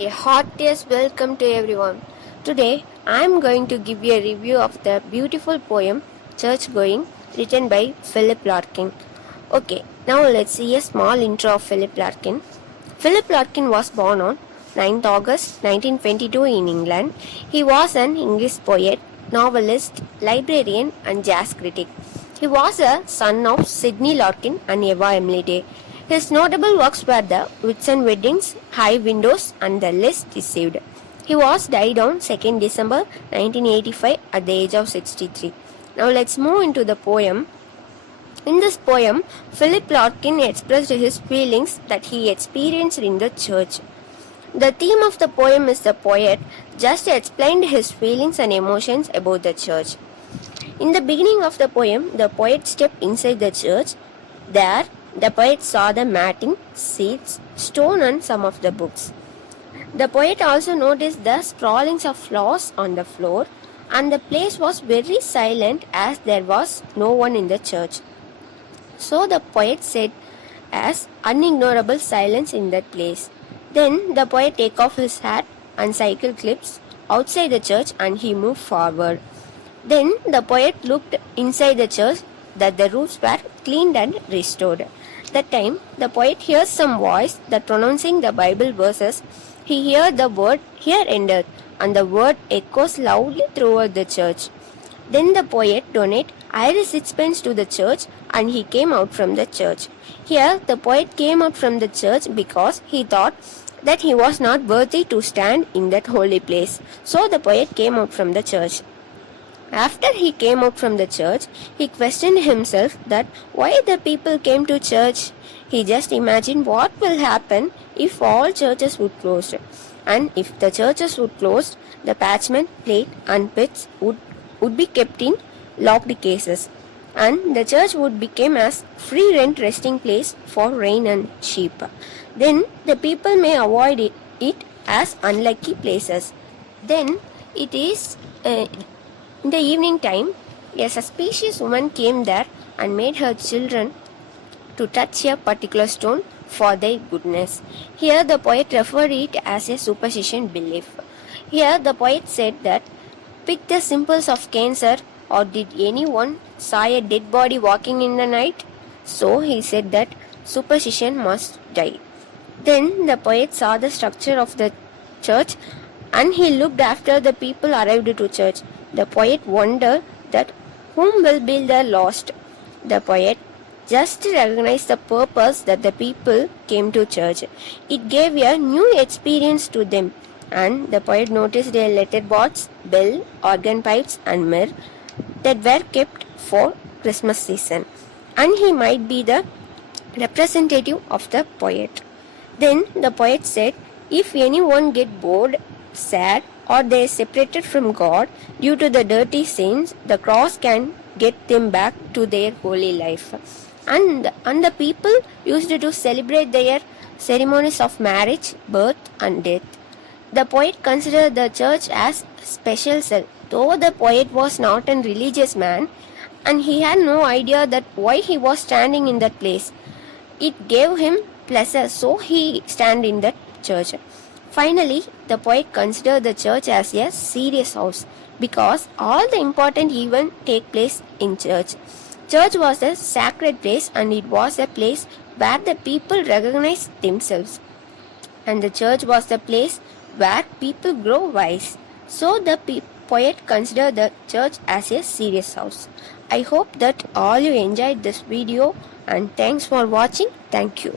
A heartiest welcome to everyone. Today I am going to give you a review of the beautiful poem Church Going written by Philip Larkin. Okay, now let's see a small intro of Philip Larkin. Philip Larkin was born on 9th August 1922 in England. He was an English poet, novelist, librarian and jazz critic. He was a son of Sidney Larkin and Eva Emily Day. His notable works were The Whitsun Weddings, High Windows and The List Deceived. He was died on 2nd December 1985 at the age of 63. Now let's move into the poem. In this poem, Philip Larkin expressed his feelings that he experienced in the church. The theme of the poem is the poet just explained his feelings and emotions about the church. In the beginning of the poem, the poet stepped inside the church. There, the poet saw the matting, seats, stone and some of the books. The poet also noticed the sprawlings of flowers on the floor, and the place was very silent as there was no one in the church. So the poet said as unignorable silence in that place. Then the poet take off his hat and cycle clips outside the church and he moved forward. Then the poet looked inside the church that the roofs were cleaned and restored. That time the poet hears some voice that pronouncing the Bible verses. He hears the word here endeth and the word echoes loudly throughout the church. Then the poet donated Irish sixpence to the church and he came out from the church. Here the poet came out from the church because he thought that he was not worthy to stand in that holy place. So the poet came out from the church. After he came out from the church, he questioned himself that why the people came to church. He just imagined what will happen if all churches would close. And if the churches would close, the patchment, plate and pits would be kept in locked cases. And the church would become as free rent resting place for rain and sheep. Then the people may avoid it as unlucky places. Then it is in the evening time, a suspicious woman came there and made her children to touch a particular stone for their goodness. Here the poet referred it as a superstition belief. Here the poet said that pick the symbols of cancer, or did anyone saw a dead body walking in the night? So he said that superstition must die. Then the poet saw the structure of the church and he looked after the people arrived to church. The poet wondered that whom will be the lost. The poet just recognized the purpose that the people came to church. It gave a new experience to them. And the poet noticed a letterbox, bell, organ pipes and myrrh that were kept for Christmas season. And he might be the representative of the poet. Then the poet said, if anyone get bored, sad, or they are separated from God due to the dirty sins, the cross can get them back to their holy life. And the people used to celebrate their ceremonies of marriage, birth and death. The poet considered the church as special cell. Though the poet was not a religious man and he had no idea that why he was standing in that place. It gave him pleasure, so he stand in that church. Finally, the poet considered the church as a serious house because all the important events take place in church. Church was a sacred place and it was a place where the people recognized themselves. And the church was the place where people grow wise. So the poet considered the church as a serious house. I hope that all you enjoyed this video and thanks for watching. Thank you.